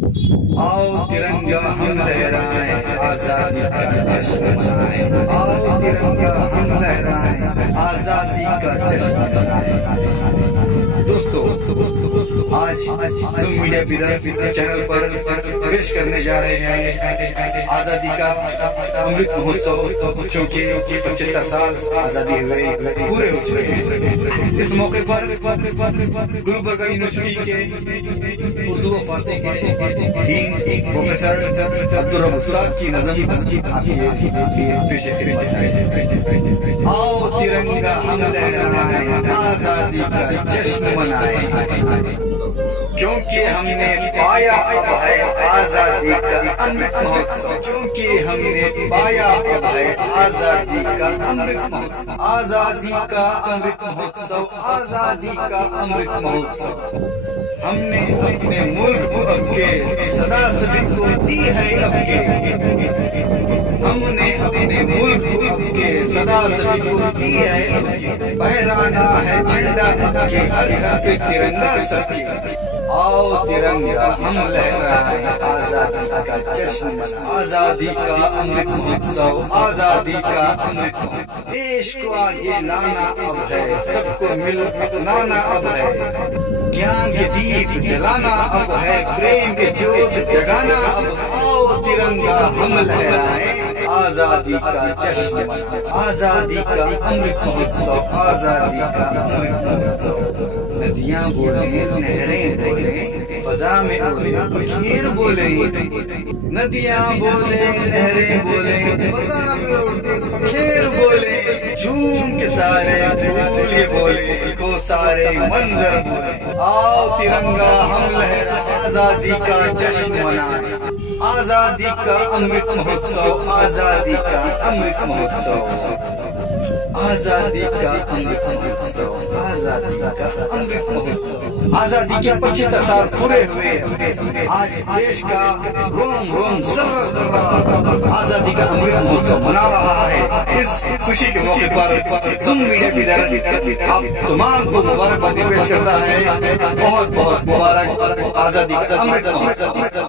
आओ तिरंगा हम लहराएं, आजादी का जश्न मनाएं। आओ तिरंगा हम लहराएं, आजादी का जश्न मनाएं। दोस्तों आज जूम मीडिया बिदर चैनल पर पेश करने जा रहे हैं आजादी का अमृत महोत्सव, क्योंकि 75 साल आजादी हुए पूरे हो चुके हैं। इस मौके पर गुलबर्गा यूनिवर्सिटी के उर्दू और फारसी के डीन प्रोफेसर अब्दुल रऊफ उस्ताद की नज़म पेश है। आओ तिरंगा हम लहराएं, आजादी का जश्न मनाएं, क्योंकि हमने पाया अब है आजादी का अमृत महोत्सव। क्योंकि हमने पाया अब है आजादी का अमृत महोत्सव। आजादी का अमृत महोत्सव, आजादी का अमृत महोत्सव। हमने अपने मुल्क के सदा सभी को दी है अब के। हमने अपने मुल्क के सदा सभी को दी है अब के। फहराना है झंडा के, हर घर पे तिरंगा सबके। आओ तिरंगा हम लहराएं, आजादी का जश्न मनाएं। आजादी का अमृत महोत्सव, आजादी का अमृत महोत्सव। देश को आगे लाना अब है, सबको मिल लाना अब है। ज्ञान के दीप जलाना अब है, प्रेम के ज्योत जगाना अब है। आओ तिरंगा हम लहराएं, आजादी का जश्न मनाएं। आजादी का अमृत महोत्सव, आजादी का अमृत महोत्सव। नदियां बोले, नहरें बोले, फजा में उड़े पखेर बोले। नदियां बोले, नहरें बोले, फजा में उड़ते पखेर बोले। झूम के सारे फूल ये बोले, को सारे मंजर बोले। आओ तिरंगा हम लहराएं, आजादी का जश्न मनाएं। आजादी का अमृत महोत्सव, आजादी का अमृत महोत्सव। आजादी का अमृत महोत्सव, आजादी का अमृत महोत्सव। आजादी के 75 साल पूरे हुए, आज देश का रोम रोम जर्रा जर्रा आजादी का अमृत महोत्सव मना रहा है। इस खुशी के मौके पर जूम मीडिया बिदर आप तमाम को मुबारकबादी पेश करता है। बहुत बहुत मुबारक आजादी का अमृत महोत्सव।